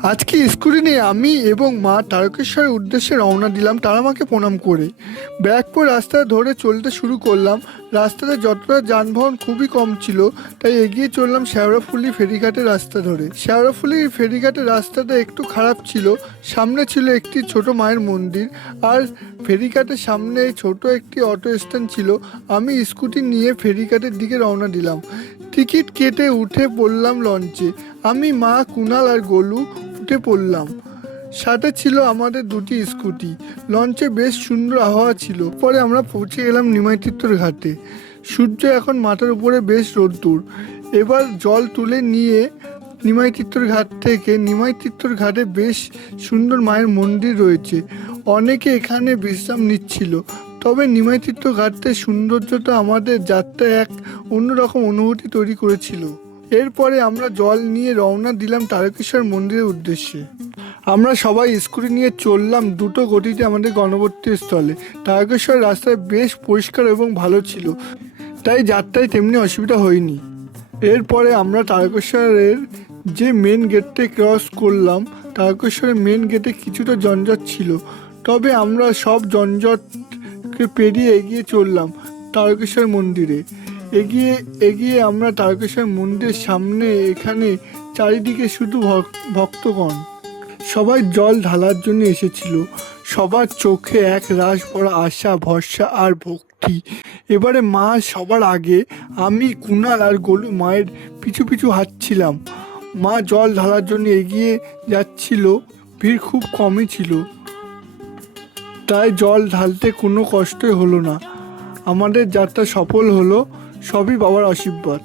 আজকে স্কুটি নিয়ে আমি এবং মা তারকেশ্বরের উদ্দেশ্যে রওনা দিলাম তারামাকে প্রণাম করে। ব্যারাকপুর রাস্তা ধরে চলতে শুরু করলাম। রাস্তাতে যতটা যানবাহন খুবই কম ছিল, তাই এগিয়ে চললাম শেওড়াফুলি ফেরিঘাটের রাস্তা ধরে। শেওড়াফুলি ফেরিঘাটের রাস্তাটা একটু খারাপ ছিল। সামনে ছিল একটি ছোট মায়ের মন্দির, আর ফেরিঘাটের সামনে ছোট একটি অটো স্ট্যান্ড ছিল। আমি স্কুটি নিয়ে ফেরিঘাটের দিকে রওনা দিলাম। টিকিট কেটে উঠে পড়লাম লঞ্চে। আমি, মা, কুনাল আর গোলু উঠে পড়লাম। সাথে ছিল আমাদের দুটি স্কুটি। লঞ্চে বেশ সুন্দর আবহাওয়া ছিল। পরে আমরা পৌঁছে গেলাম নিমাইতীর্থর ঘাটে। সূর্য এখন মাথার উপরে বেশ রোদ্দুর। এবার জল তুলে নিয়ে নিমাইতীর্থর ঘাট থেকে নিমাইতীর্থর ঘাটে বেশ সুন্দর মায়ের মন্দির রয়েছে। অনেকে এখানে বিশ্রাম নিচ্ছিল। তবে নিমাইতীর্থ ঘাটের সৌন্দর্যটা আমাদের যাত্রায় এক অন্যরকম অনুভূতি তৈরি করেছিল। এরপরে আমরা জল নিয়ে রওনা দিলাম তারকেশ্বর মন্দিরের উদ্দেশ্যে। আমরা সবাই স্কুটি নিয়ে চললাম দ্রুত গতিতে আমাদের গণবর্তী স্থলে। তারকেশ্বর রাস্তায় বেশ পরিষ্কার এবং ভালো ছিল, তাই যাত্রায় তেমনি অসুবিধা হয়নি। এরপরে আমরা তারকেশ্বরের যে মেন গেটটা ক্রস করলাম। তারকেশ্বরের মেন গেটে কিছুটা যানজট ছিল, তবে আমরা সব যানজটকে পেরিয়ে এগিয়ে চললাম তারকেশ্বর মন্দিরে। এগিয়ে এগিয়ে আমরা তারকেশ্বর মন্দিরের সামনে, এখানে চারিদিকে শুধু ভক্তগণ, সবাই জল ঢালার জন্য এসেছিল। সবার চোখে এক রাশ ভরা আশা, ভরসা আর ভক্তি। এবারে মা সবার আগে, আমি, কুনাল আর গোলু মায়ের পিছু পিছু হাঁটছিলাম। মা জল ঢালার জন্য এগিয়ে যাচ্ছিল। ভিড় খুব কমই ছিল, তাই জল ঢালতে কোনো কষ্টই হলো না। আমাদের যাত্রা সফল হলো, সবই বাবার আশীর্বাদ।